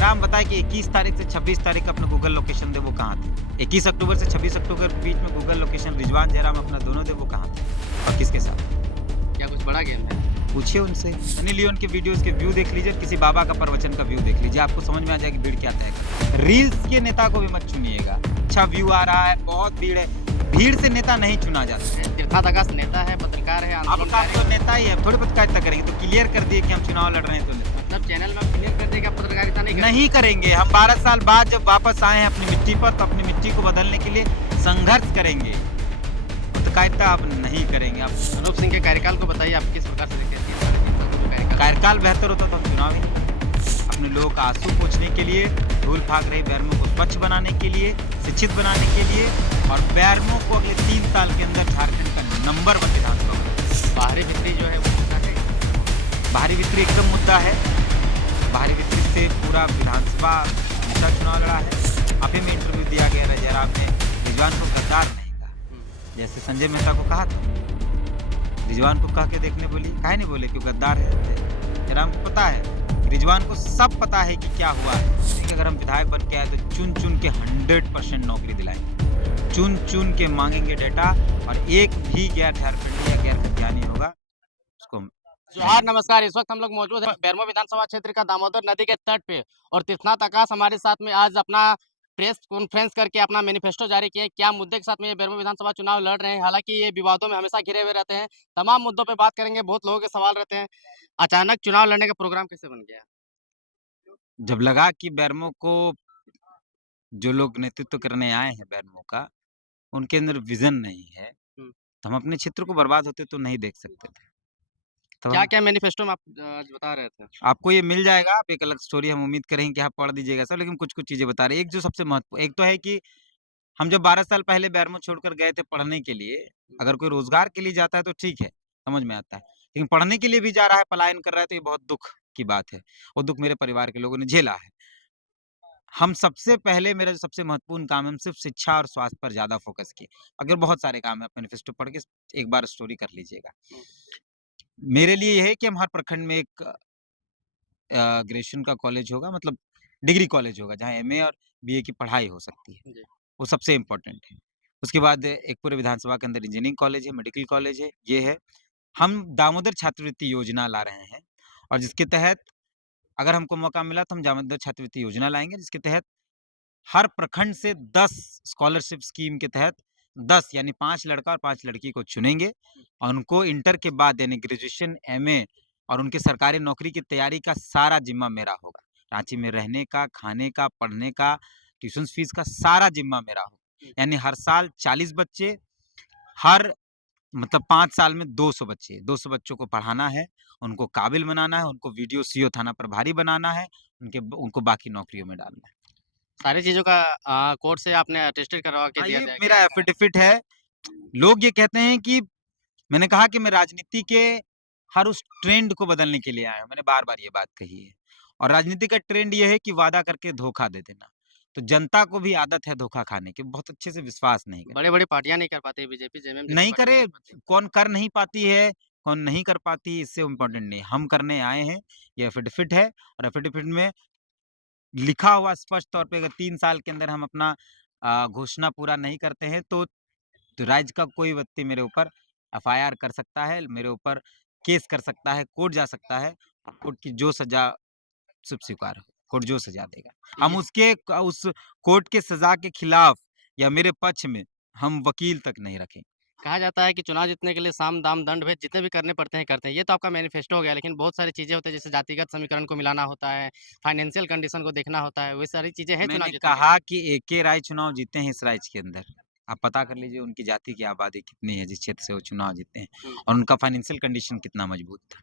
जयराम बताए कि 21 तारीख से 26 तारीख का अपना गूगल लोकेशन दे, वो कहाँ थे? 21 अक्टूबर से 26 अक्टूबर के बीच में गूगल लोकेशन रिजवान जयराम अपना दोनों दे, वो कहाँ थे? और किसके साथ? क्या कुछ बड़ा गेम है? पूछिए उनसे। सनी लियोन के वीडियोज़ के व्यू देख लीजिए, किसी बाबा का प्रवचन का व्यू देख लीजिए, आपको समझ में आ जाएगी भीड़ क्या तय करती है। रील्स के नेता को भी मत चुनिएगा। अच्छा व्यू आ रहा है, बहुत भीड़ है। भीड़ से नेता नहीं चुना जाता है। तीर्थादकाश नेता है, पत्रकार है, अब आप आंदोलनकारी तो है। नेता ही है, थोड़ी पत्रकारिता करेंगे, तो क्लियर कर दिए कि हम चुनाव लड़ रहे हैं तो नेता। मतलब चैनल में आप क्लियर कर दें कि आप पत्रकारिता नहीं करेंगे? नहीं करेंगे। हम 12 साल बाद जब वापस आए हैं अपनी मिट्टी पर, तो अपनी मिट्टी को बदलने के लिए संघर्ष करेंगे। पत्रकारिता आप नहीं करेंगे। आप अनूप सिंह के कार्यकाल को बताइए, आप किस प्रकार से देखते हैं? 3 साल का जो कार्यकाल कार्यकाल बेहतर होता तो हम चुनाव ही नहीं। अपने लोगों का आंसू पोंछने के लिए, धूल भाग रही बैरमों को स्वच्छ बनाने के लिए, शिक्षित बनाने के लिए, और बैरमों को अगले 3 साल के अंदर झारखंड का नंबर 1 विधानसभा बनाना। बाहरी बिक्री जो है वो मुद्दा है। बाहरी बिक्री एकदम मुद्दा है। बाहरी बिक्री से पूरा विधानसभा हमेशा चुनाव लड़ा है। अभी में इंटरव्यू दिया गया है, जयराम ने रिजवान को गद्दार नहीं कहा, हुँ। जैसे संजय मेहता को कहा था। रिजवान को कह के देखने बोली, काहे नहीं बोले कि वो गद्दार है? जयराम को पता है, रिजवान को सब पता है कि क्या हुआ है। देखिए अगर हम विधायक बन के आए तो चुन-चुन के 100% नौकरी दिलाएँगे। चुन-चुन के माँगेंगे डेटा, और एक भी गैर झारखंडी या गैर विज्ञानी होगा उसको हम जोहार, नहीं। नमस्कार। इस वक्त हम लोग मौजूद हैं बेरमो विधानसभा क्षेत्र का दामोदर नदी के तट पे, और तीर्थनाथ आकाश हमारे साथ में आज अपना प्रेस कॉन्फ्रेंस करके अपना मैनिफेस्टो जारी किए हैं। क्या मुद्दे के साथ में ये बेरमो विधानसभा चुनाव लड़ रहे हैं। हालाँकि ये विवादों में हमेशा घिरे हुए रहते हैं। तमाम मुद्दों पे बात करेंगे, बहुत लोगों के सवाल रहते हैं। अचानक चुनाव लड़ने का प्रोग्राम कैसे बन गया? जब लगा कि बैरमो को जो लोग नेतृत्व करने आए हैं बैरमो का, उनके अंदर विज़न नहीं है, हुँ। तो हम अपने क्षेत्र को बर्बाद होते तो नहीं देख सकते थे। तब हम क्या-क्या मैनिफेस्टो में आप आज बता रहे थे? आपको ये मिल जाएगा, आप एक अलग स्टोरी हम उम्मीद करेंगे कि आप पढ़ दीजिएगा सब, लेकिन कुछ-कुछ चीज़ें बता रहे हैं। एक जो सबसे एक तो है कि हम जब 12 साल पहले बैरमो छोड़कर गए थे पढ़ने के लिए, हुँ। अगर कोई रोज़गार के लिए जाता है तो ठीक है, समझ में आता है। लेकिन पढ़ने के लिए भी जा रहा है, पलायन कर रहा है, तो ये बहुत दुःख की बात है। वो दुःख मेरे परिवार के लोगों ने झेला है। हम सबसे पहले, मेरा जो सबसे महत्वपूर्ण काम है, हम सिर्फ़ शिक्षा और स्वास्थ्य पर ज़्यादा फ़ोकस किए। अगर बहुत सारे काम हैं, आप मैनिफेस्टो पढ़ के एक बार स्टोरी कर लीजिएगा। हुँ। मेरे लिए ये है कि हम हर प्रखंड में एक ग्रेजुएशन का कॉलेज होगा, मतलब डिग्री कॉलेज होगा, जहाँ एमए और बीए की पढ़ाई हो सकती है। जी। वो सबसे इम्पोर्टेंट है। उसके बाद एक पूरे विधानसभा के अंदर इंजीनियरिंग कॉलेज है, मेडिकल कॉलेज है, ये है। हम दामोदर छात्रवृत्ति योजना ला रहे हैं, और जिसके तहत अगर हमको मौका मिला तो हम दामोदर छात्रवृत्ति योजना लाएँगे, जिसके तहत हर प्रखंड से 10 स्कॉलरशिप स्कीम के तहत 10 यानी 5 लड़का और 5 लड़की को चुनेंगे, और उनको इंटर के बाद यानी ग्रेजुएशन, एमए और उनकी सरकारी नौकरी की तैयारी का सारा ज़िम्मा मेरा होगा। रांची में रहने का, खाने का, पढ़ने का, ट्यूशन फीस का सारा ज़िम्मा मेरा होगा। हुँ। यानी हर साल 40 बच्चे, हर मतलब 5 साल में 200 बच्चे, 200 बच्चों को पढ़ाना है, उनको काबिल बनाना है, उनको वीडियो सीओ थाना प्रभारी बनाना है, उनको बाकी नौकरियों में डालना है। सारी चीज़ों का कोर्ट से आपने अटेस्टेड करवा के हाँ, दिया ये जाए मेरा क्या क्या है? एफ़िडेविट है। लोग ये कहते हैं कि मैंने कहा कि मैं राजनीति के हर उस ट्रेंड को बदलने के लिए आया हूँ। मैंने बार-बार ये बात कही है, और राजनीति का ट्रेंड ये है कि वादा करके धोखा दे देना। तो जनता को भी आदत है धोखा खाने की, बहुत अच्छे से विश्वास नहीं करती। बड़ी-बड़ी पार्टियाँ नहीं कर पाती, बीजेपी, जेएमएम जैसी नहीं पार्टियाँ नहीं करे, कर पाती। कौन कर नहीं पाती है, कौन नहीं कर पाती, इससे इम्पोर्टेंट नहीं है। हम करने आए हैं, ये एफ़िडेविट है, और एफ़िडेविट में लिखा हुआ स्पष्ट तौर पे, अगर 3 साल के अंदर हम अपना घोषणा पूरा नहीं करते हैं तो राज्य का कोई व्यक्ति मेरे ऊपर एफआईआर कर सकता है, मेरे ऊपर केस कर सकता है, कोर्ट जा सकता है। कोर्ट की जो सज़ा शुभ स्वीकार हो, कोर्ट जो सज़ा देगा। हम ये उस कोर्ट के सज़ा के खिलाफ या मेरे पक्ष में हम वकील तक नहीं रखेंगे। कहा जाता है कि चुनाव जीतने के लिए साम, दाम, दंड, भेद जितने भी करने पड़ते हैं, करते हैं। ये तो आपका मैनिफेस्टो हो गया, लेकिन बहुत सारी चीज़ें होती हैं, जैसे जातिगत समीकरण को मिलाना होता है, फाइनेंशियल कंडीशन को देखना होता है, वो सारी चीज़ें हैं चुनाव मैंने जीतने के लिए। कहा कि एके राय चुनाव जीते हैं इस राज्य के अंदर। आप पता कर लीजिए उनकी जाति की आबादी कितनी है जिस क्षेत्र से वो चुनाव जीते हैं, हुँ। और उनका फाइनेंशियल कंडीशन कितना मजबूत था।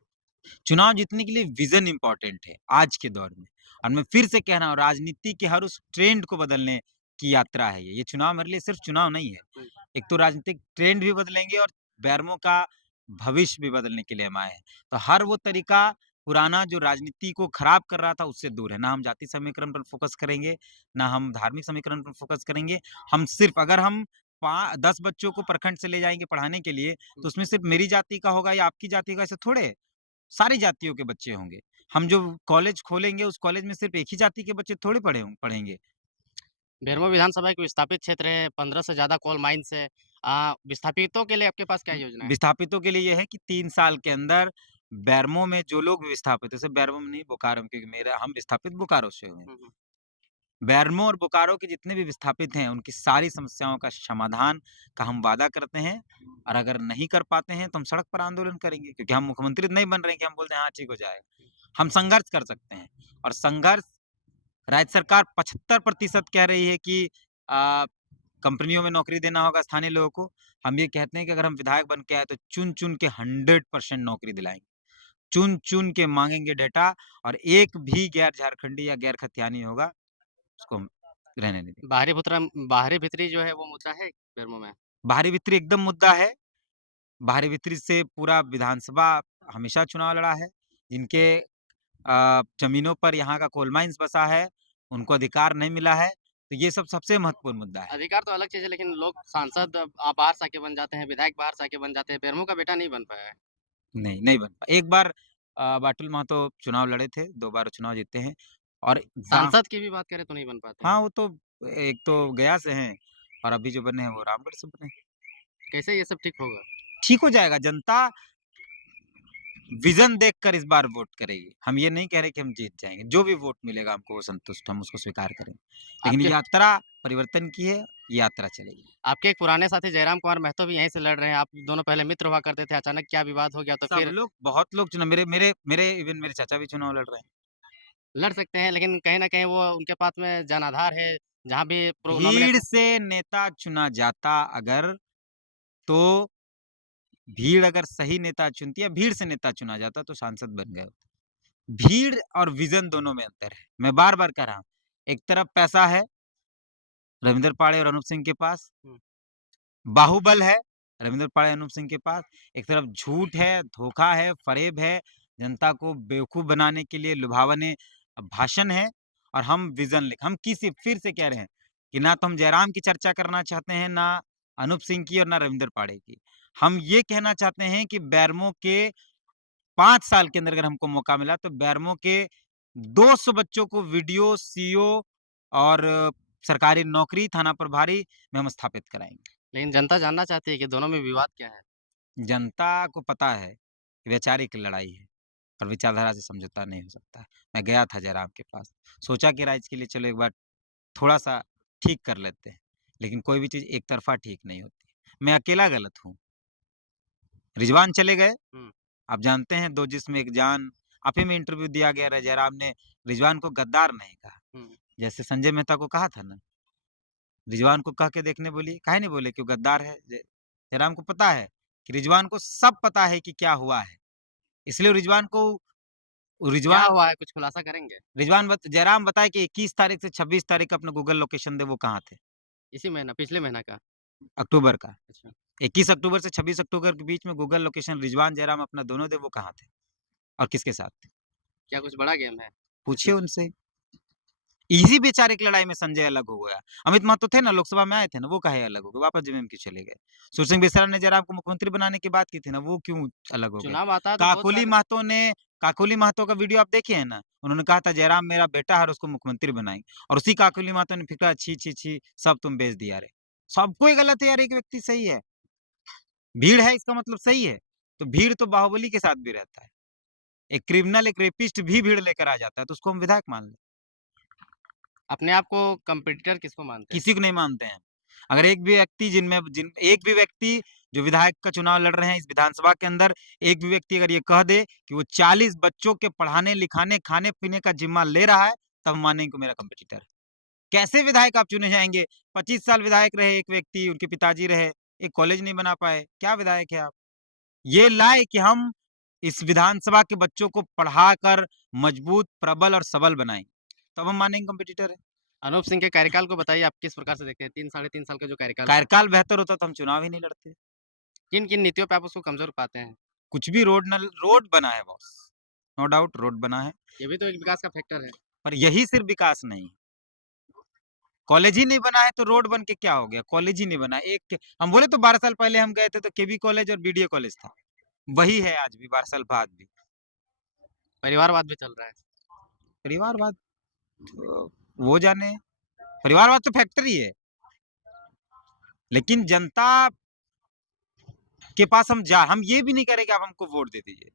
चुनाव जीतने के लिए विज़न इम्पोर्टेंट है आज के दौर में, और मैं फिर से कह रहा हूँ, राजनीति के हर उस ट्रेंड को बदलने की यात्रा है ये। ये चुनाव मेरे लिए सिर्फ़ चुनाव नहीं है। हुँ। एक तो राजनीतिक ट्रेंड भी बदलेंगे, और बैरमो का भविष्य भी बदलने के लिए हम आए हैं। तो हर वो तरीका पुराना जो राजनीति को खराब कर रहा था उससे दूर है। ना हम जाति समीकरण पर फ़ोकस करेंगे, ना हम धार्मिक समीकरण पर फ़ोकस करेंगे। हम सिर्फ़ अगर हम 10 बच्चों को प्रखंड से ले जाएँगे पढ़ाने के लिए, तो उसमें सिर्फ़ मेरी जाति का होगा या आपकी जाति का, ऐसा थोड़े है। सारी जातियों के बच्चे होंगे। हम जो कॉलेज खोलेंगे उस कॉलेज में सिर्फ़ एक ही जाति के बच्चे थोड़ी पढ़ेंगे। बेरमो विधानसभा एक विस्थापित क्षेत्र है, 15 से ज़्यादा कोल माइन्स है। विस्थापितों के लिए आपके पास क्या योजना है? विस्थापितों के लिए ये है कि 3 साल के अंदर बेरमो में जो लोग विस्थापित हैं, सिर्फ़ बेरमो में नहीं बोकारो में, क्योंकि मेरा हम विस्थापित बोकारो से हुए हैं। हुँ, हुँ। बेरमो और बोकारो के जितने भी विस्थापित हैं, उनकी सारी समस्याओं का समाधान का हम वादा करते हैं और अगर नहीं कर पाते हैं, तो हम सड़क पर आंदोलन करेंगे क्योंकि हम मुख्यमंत्री नहीं बन रहे हैं कि हम बोल दें, हाँ, ठीक हो जाएगा। हम संघर्ष कर सकते हैं और संघर्ष राज्य सरकार 75% कह रही है कि अ, कंपनियों में नौकरी देना होगा स्थानीय लोगों को। हम ये कहते हैं कि अगर हम विधायक बन के आए, तो चुन-चुन के 100% नौकरी दिलाएँगे। चुन-चुन के माँगेंगे डेटा और एक भी गैर झारखंडी या गैर खतियानी होगा, उसको हम रहने नहीं देंगे। बाहरी भीतरी जो है वो मुद्दा है बेरमो में? बाहरी वितरी एकदम मुद्दा है। बाहरी वितरी से पूरा विधानसभा हमेशा चुनाव लड़ा है। जिनके ज़मीनों पर यहाँ का कोल माइन्स बसा है, उनको अधिकार नहीं मिला है, तो ये सब सबसे महत्वपूर्ण मुद्दा है। अधिकार तो अलग चीज़ है, लेकिन लोग सांसद बाहर से आके बन जाते हैं, विधायक बाहर से आके बन जाते हैं। बेरमो का बेटा नहीं बन पाया है। नहीं, नहीं बन पाया। एक बार बाटुल महतो चुनाव लड़े थे, 2 बार चुनाव जीते हैं और गा सांसद की भी बात करें तो नहीं बन पाते हैं। हाँ, वो तो एक तो गया से हैं और अभी जो बने हैं वो रामगढ़ से बने हैं। कैसे ये सब ठीक होगा? ठीक हो जाएगा, जनता विज़न देखकर इस बार वोट करेगी। हम ये नहीं कह रहे कि हम जीत जाएँगे, जो भी वोट मिलेगा हमको वो संतुष्ट, हम उसको स्वीकार करेंगे। लेकिन आपके यात्रा परिवर्तन की है, यात्रा चलेगी। आपके एक पुराने साथी जयराम कुमार महतो भी यहीं से लड़ रहे हैं। आप दोनों पहले मित्र हुआ करते थे, अचानक क्या विवाद हो गया तो सब फिर लोग बहुत लोग चुनाव मेरे मेरे मेरे इवन मेरे चाचा भी चुनाव लड़ रहे हैं। लड़ सकते हैं, लेकिन कहीं न कहीं वो उनके पास में जनाधार है, जहाँ भी प्रो भीड़ नॉमिनेशन से नेता चुना जाता अगर, तो भीड़ अगर सही नेता चुनती है, भीड़ से नेता चुना जाता तो सांसद बन गए होते। भीड़ और विज़न दोनों में अंतर है। मैं बार-बार कह रहा हूँ, एक तरफ पैसा है, रविंदर पाड़े और अनूप सिंह के पास, हुँ, बाहुबल है, रविंदर पाड़े, अनूप सिंह के पास। एक तरफ झूठ है, धोखा है, फ़रेब है, जनता को बेवकूफ़ बनाने के लिए लुभावने भाषण है और हम विज़न हम किसी फिर से कह रहे हैं कि ना तो हम जयराम की चर्चा करना चाहते हैं, ना अनूप सिंह की और ना रविंदर पाड़े की। हम ये कहना चाहते हैं कि बेरमो के 5 साल के अंदर अगर हमको मौका मिला तो बेरमो के 200 बच्चों को वीडियो, सीओ और सरकारी नौकरी, थाना प्रभारी में हम स्थापित कराएँगे। लेकिन जनता जानना चाहती है कि दोनों में विवाद क्या है? जनता को पता है कि वैचारिक लड़ाई है और विचारधारा से समझौता नहीं हो सकता है। मैं गया था जयराम के पास, सोचा कि राज्य के लिए चलो एक बार थोड़ा-सा ठीक कर लेते हैं, लेकिन कोई भी चीज़ एक तरफ़ा ठीक नहीं होती। मैं अकेला गलत हूँ, रिजवान चले गए, हुँ, आप जानते हैं 2 जिस्म एक जान, आप ही में इंटरव्यू दिया गया जयराम ने रिजवान को गद्दार नहीं कहा, हुँ। जैसे संजय मेहता को कहा था ना, रिजवान को कह के देखने बोलिए, काहे नहीं बोले कि वो गद्दार है? जयराम को पता है कि रिजवान को सब पता है कि क्या हुआ है, इसलिए क्या रिजवान हुआ है कुछ खुलासा करेंगे? जयराम बताए कि 21 तारीख से 26 तारीख का अपना गूगल लोकेशन दे, वो कहाँ थे? इसी महीना पिछले महीना का? अक्टूबर का। अच्छा। 21 अक्टूबर से 26 अक्टूबर के बीच में गूगल लोकेशन रिजवान जयराम अपना दोनों दे, वो कहाँ थे? और किसके साथ थे? क्या कुछ बड़ा गेम है? पूछिए उनसे। इसी वैचारिक लड़ाई में संजय अलग हो गया। अमित महतो थे ना, लोकसभा में आए थे ना, वो काहे अलग हो गए? वापस जेवीएम क्यों चले गए? सुरसिंह बिसरा ने जयराम को मुख्यमंत्री बनाने की बात की थी ना, वो क्यों अलग हो गए? चुनाव आता है तो बहुत काकोली सारे महतो ने काकोली महतो का वीडियो आप देखे हैं ना? उन्होंने कहा था जयराम मेरा बेटा है और उसको मुख्यमंत्री बनाएँगे और उसी काकोली महतो ने फिर कहा छी, छी, छी सब तुम बेच दिया रे। सब कोई गलत है यार, एक व्यक्ति सही है। भीड़ है इसका मतलब सही है। तो भीड़ तो बाहुबली के साथ भी रहता है। एक क्रिमिनल, एक रेपिस्ट भी भीड़ लेकर आ जाता है, तो उसको हम विधायक मान लें। अपने आप को कॉम्पिटिटर किसको मानते हैं? किसी को नहीं मानते हैं। अगर एक भी व्यक्ति एक भी व्यक्ति जो विधायक का चुनाव लड़ रहे हैं इस विधानसभा के अंदर, एक भी व्यक्ति अगर ये कह दे कि वो 40 बच्चों के पढ़ाने-लिखाने, खाने-पीने का ज़िम्मा ले रहा है, तब हम मानेंगे कि मेरा कॉम्पिटिटर है। कैसे विधायक आप चुने जाएँगे? 25 साल विधायक रहे एक व्यक्ति, उनके पिताजी रहे, एक कॉलेज नहीं बना पाए, क्या विधायक है आप? ये लाए कि हम इस विधानसभा के बच्चों को पढ़ाकर मजबूत, प्रबल और सबल बनाएँ, तब हम मानेंगे कॉम्पिटिटर है। अनूप सिंह के कार्यकाल को बताइए आप किस प्रकार से देखते हैं? 3 साढ़े 3 साल का जो कार्यकाल था। कार्यकाल बेहतर होता तो हम चुनाव ही नहीं लड़ते। किन-किन नीतियों पे आप उसको कमज़ोर पाते हैं? कुछ भी रोड बना है बॉस, नो डाउट रोड बना है, ये भी तो एक विकास का फैक्टर है। पर यही सिर्फ़ विकास नहीं। कॉलेज ही नहीं बना है तो रोड बन के क्या हो गया? कॉलेज ही नहीं बना है। एक हम बोले तो 12 साल पहले हम गए थे तो केबी कॉलेज और बीडीए कॉलेज था। वही है आज भी 12 साल बाद भी। परिवारवाद भी चल रहा है। परिवारवाद वो जाने, परिवारवाद तो फैक्ट्री है। लेकिन जनता के पास हम ये भी नहीं कह रहे कि आप हमको वोट दे दीजिए।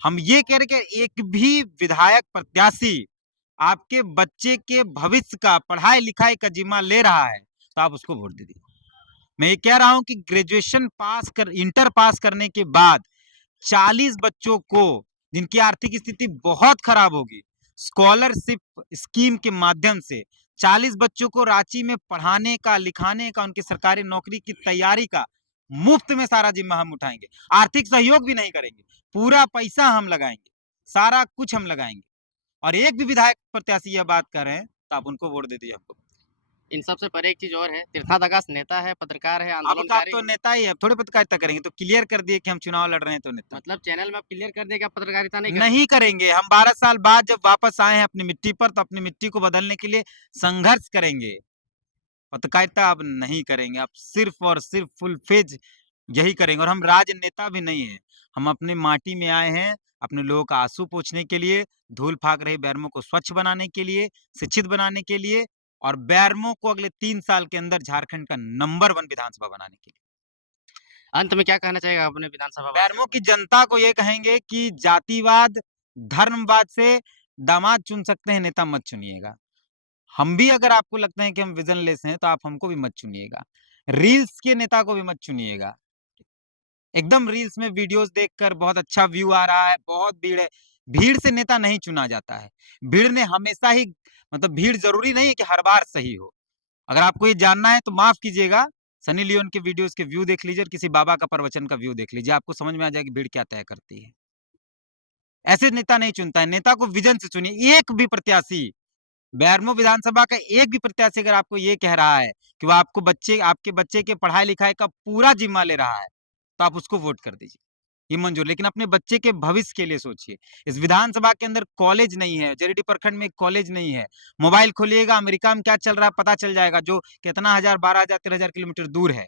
हम ये कह रहे कि एक भी विधायक प्रत्याशी आपके बच्चे के भविष्य का, पढ़ाई-लिखाई का ज़िम्मा ले रहा है, तो आप उसको वोट दे दीजिए। मैं ये कह रहा हूँ कि इंटर पास करने के बाद 40 बच्चों को, जिनकी आर्थिक स्थिति बहुत खराब होगी, स्कॉलरशिप स्कीम के माध्यम से 40 बच्चों को रांची में पढ़ाने का, लिखाने का, उनकी सरकारी नौकरी की तैयारी का मुफ्त में सारा जिम्मा हम उठाएंगे। आर्थिक सहयोग भी नहीं करेंगे, पूरा पैसा हम लगाएंगे, सारा कुछ हम लगाएंगे। और एक भी विधायक प्रत्याशी यह बात कर रहे हैं तो आप उनको वोट दे दीजिए हमको। इन सब से परे एक चीज़ और है, तीर्थनाथ आकाश नेता है, पत्रकार है, अब आप आंदोलनकारी तो है। नेता ही है, अब थोड़ी पत्रकारिता करेंगे, तो क्लियर कर दिए कि हम चुनाव लड़ रहे हैं तो नेता मतलब चैनल में आप क्लियर कर दिए कि आप पत्रकारिता नहीं करेंगे। नहीं करेंगे। हम 12 साल बाद जब वापस आए हैं अपनी मिट्टी पर, तो अपनी मिट्टी को बदलने के लिए संघर्ष करेंगे। पत्रकारिता अब नहीं करेंगे, अब सिर्फ और सिर्फ फुल फेज यही करेंगे। और हम राजनेता भी नहीं है, हम अपनी माटी में आए हैं, अपने लोगों का आंसू पोंछने के लिए, धूल फाक रही बैरमो को स्वच्छ बनाने के लिए, शिक्षित बनाने के लिए, और बैरमो को अगले 3 साल के अंदर झारखंड का नंबर 1 विधानसभा बनाने के लिए। अंत में क्या कहना चाहेगा अपने विधानसभा वासियों बैरमो को? की जनता को ये कहेंगे कि जातिवाद, धर्मवाद से दामाद चुन सकते हैं, नेता मत चुनिएगा। हम भी अगर आपको लगता है कि हम विजनलेस हैं, तो आप हमको भी मत चुनिएगा। रील्स के नेता को भी मत चुनिएगा। एकदम रील्स में वीडियोस देखकर बहुत अच्छा व्यू आ रहा है, बहुत भीड़ है। भीड़ से नेता नहीं चुना जाता है। भीड़ ने हमेशा ही, मतलब भीड़ ज़रूरी नहीं है कि हर बार सही हो। अगर आपको ये जानना है तो माफ़ कीजिएगा, सनी लियोन के वीडियोस के व्यू देख लीजिए और किसी बाबा का प्रवचन का व्यू देख लीजिए, आपको समझ में आ जाएगा कि भीड़ क्या तय करती है। ऐसे नेता नहीं चुनता है, नेता को विज़न से चुनिए। एक भी प्रत्याशी, बैरमो विधानसभा का एक भी प्रत्याशी अगर आपको ये कह रहा है कि वो आपके बच्चे के पढ़ाई-लिखाई का पूरा ज़िम्मा ले रहा है, तो आप उसको वोट कर दीजिए। ये मंजूर, लेकिन अपने बच्चे के भविष्य के लिए सोचिए। इस विधानसभा के अंदर कॉलेज नहीं है, जरीडी प्रखंड में कॉलेज नहीं है। मोबाइल खोलिएगा, अमेरिका में क्या चल रहा है पता चल जाएगा, जो कितना हज़ार, 12,000, 13,000 किलोमीटर दूर है।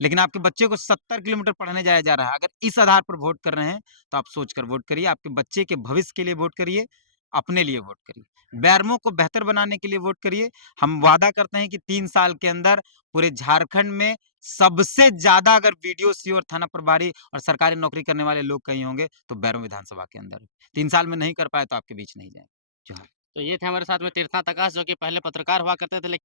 लेकिन आपके बच्चे को 70 किलोमीटर पढ़ने जाया जा रहा है। अगर इस आधार पर वोट कर रहे हैं, तो आप सोचकर वोट करिए। आपके बच्चे के भविष्य के लिए वोट करिए, अपने लिए वोट करिए। बैरमो को बेहतर बनाने के लिए वोट करिए। हम वादा करते हैं कि 3 साल के अंदर पूरे झारखंड में सबसे ज़्यादा अगर वीडियो, सीओ और थाना प्रभारी और सरकारी नौकरी करने वाले लोग कहीं होंगे, तो बैरमो विधानसभा के अंदर। 3 साल में नहीं कर पाए, तो आपके बीच नहीं जाएँ। जोहार। तो ये थे हमारे साथ में तीर्थनाथ आकाश, जो कि पहले पत्रकार हुआ करते थे, लेकिन